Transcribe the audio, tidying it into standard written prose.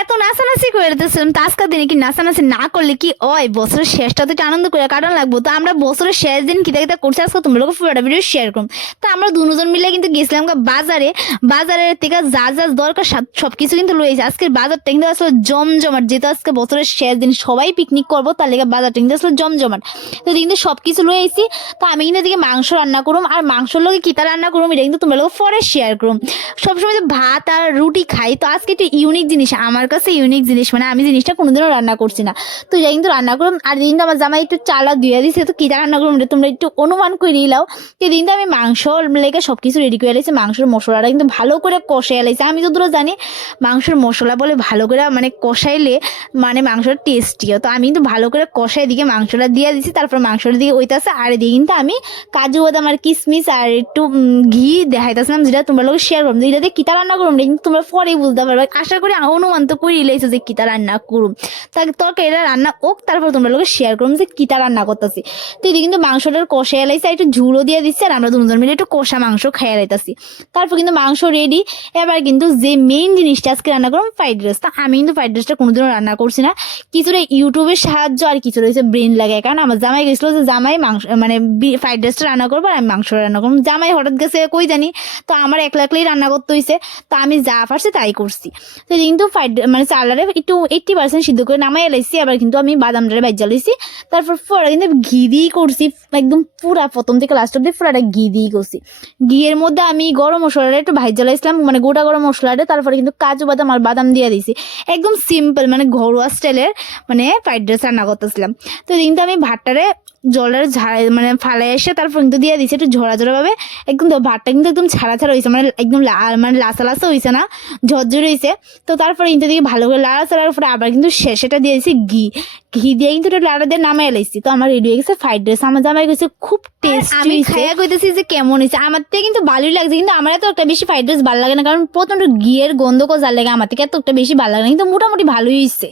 এত নাচানাচি করে দিতেছিলাম তো আজকের দিনে কি নাচানাচি না করলে কি ওই বছরের শেষটা তো একটু আনন্দ করে কাটানো লাগবো। তো আমরা বছরের শেষ দিন কিতা কিতা করছি আজকে তোমরা লোক পুরোটা ভিডিও শেয়ার করুন। তো আমরা দুজন মিলে কিন্তু গেছিলাম বাজারে, বাজারের থেকে যা যা দরকার সবকিছু কিন্তু লইছি। আজকের বাজারটা কিন্তু আসলে জমজমাট, যেহেতু আজকে বছরের শেষ দিন সবাই পিকনিক করবো, তার লেগে বাজারটা কিন্তু আসলে জমজমাট। তো কিন্তু সবকিছু লই আইছি। তো আমি কিন্তু এদিকে মাংস রান্না করুম, আর মাংসর লগে কিতা রান্না করুম এটা কিন্তু তোমরা লোক পরে শেয়ার করুম। সবসময় যে ভাত আর রুটি খাই, তো আজকে একটু ইউনিক জিনিস, আমার কাছে ইউনিক জিনিস, মানে আমি জিনিসটা কোনোদিনও রান্না করছি না। তো যাই কিন্তু রান্না করুন। আর দিন তো আমার জামাই একটু চালা দিয়ে দিছে, তো কিটা রান্না করুন এটা তোমরা একটু অনুমান করে নিলাও। তো দিন তো আমি মাংস লেগে সবকিছু রেডি করে এলাইছি, মাংসের মশলাটা কিন্তু ভালো করে কষে এলাইছি। আমি যতদূর জানি মাংসের মশলা বলে ভালো করে মানে কষাইলে মানে মাংসটা টেস্টি হয়। তো আমি কিন্তু ভালো করে কষাই দিকে মাংসটা দিয়ে দিছি, তারপর মাংসটা দিকে ওইতাছে। আর এদিকে কিন্তু আমি কাজু বাদাম আর কিশমিশ আর একটু ঘি দেখাইতেছিলাম, যেটা তোমরা লোক শেয়ার করুন। এটাতে কিতা রান্না করুন কিন্তু তোমরা পরেই বুঝতে পারবে। আশা করি অনুমান তো করে ইলাইছো যে কিতা রান্না করুম। তাকে তরকারিটা রান্না হোক, তারপর তোমরা লোক শেয়ার করুন যে কিতা রান্না করতেছি। তো এদিকে কিন্তু মাংসটার কষে এলাইছে, একটু ঝুড়ো দিয়ে দিচ্ছে, আর আমরা দুজন মিলে একটু কষা মাংস খাইয়ে লাইতাছি। তারপর কিন্তু মাংস রেডি। এবার কিন্তু যে মেইন জিনিসটা আজকে রান্না করুন ফ্রাইড রাইস। তা আমি কিন্তু ফ্রাইড রাইসটা কোনোদিনও রান্না করছি না, কিছুটা ইউটিউবের সাহায্য আর কিছু রয়েছে ব্রেন লাগে। কারণ আমার জামাই গেছিলো যে জামাই মাংস মানে ফ্রাইড রাইসটা রান্না করবো আর আমি মাংস রান্না করবো। জামাই হঠাৎ গেছে কই জানি, তো আমার একলা একলাই রান্না করতে হয়েছে। তো আমি যা পারছি তাই করছি। তো কিন্তু ফ্রাইড মানে চালারে একটু 80% সিদ্ধ করে নামাই এলাইছি। আবার কিন্তু আমি বাদামটারে বাইজা লাইছি। তারপর পুরা কিন্তু ঘি দিয়েই করছি, একদম পুরা প্রথম থেকে লাস্ট অব্দি পুরাটা ঘি দিয়েই করছি। ঘিয়ের মধ্যে আমি গরম মশলাটা একটু ভাইজা লাইছিলাম, মানে গোটা গরম মশলাটা। তারপরে কিন্তু কাজু বাদাম আর বাদাম দিয়ে দিয়েছি। একদম সিম্পল মানে ঘরোয়া স্টাইলের মানে ফ্রাইড রাইস রান্না করতেছিলাম। তো কিন্তু আমি ভাতটারে জলের মানে ফালে এসে তারপর কিন্তু দিয়ে দিয়েছি একটু ঝরা ঝরা ভাবে। একদম ভাতটা কিন্তু একদম ছাড়া ছাড়া হয়েছে, মানে একদম মানে লাসা লাসা হয়েছে না, ঝরঝরে হয়েছে। তো তারপরে কিন্তু দিকে ভালো করে লাড়া ছাড়ার উপরে আবার কিন্তু শেষেটা দিয়েছি ঘি। ঘি দিয়ে কিন্তু লাড়া দিয়ে নামাই এলাইছি। তো আমার রেডি হয়ে গেছে ফ্রাইড রাইস। আমার জামাই গেছে খুব টেস্টি। আমি খাইয়া কইতেছি যে কেমন হয়েছে, আমার থেকে কিন্তু ভালোই লাগছে। কিন্তু আমার এত একটা বেশি ফ্রাইড রাইস ভালো লাগে না, কারণ প্রথমটা ঘিয়ের গন্ধ কোজার লাগে, আমার থেকে এত একটা বেশি ভালো লাগে না, কিন্তু মোটামুটি ভালোই হয়েছে।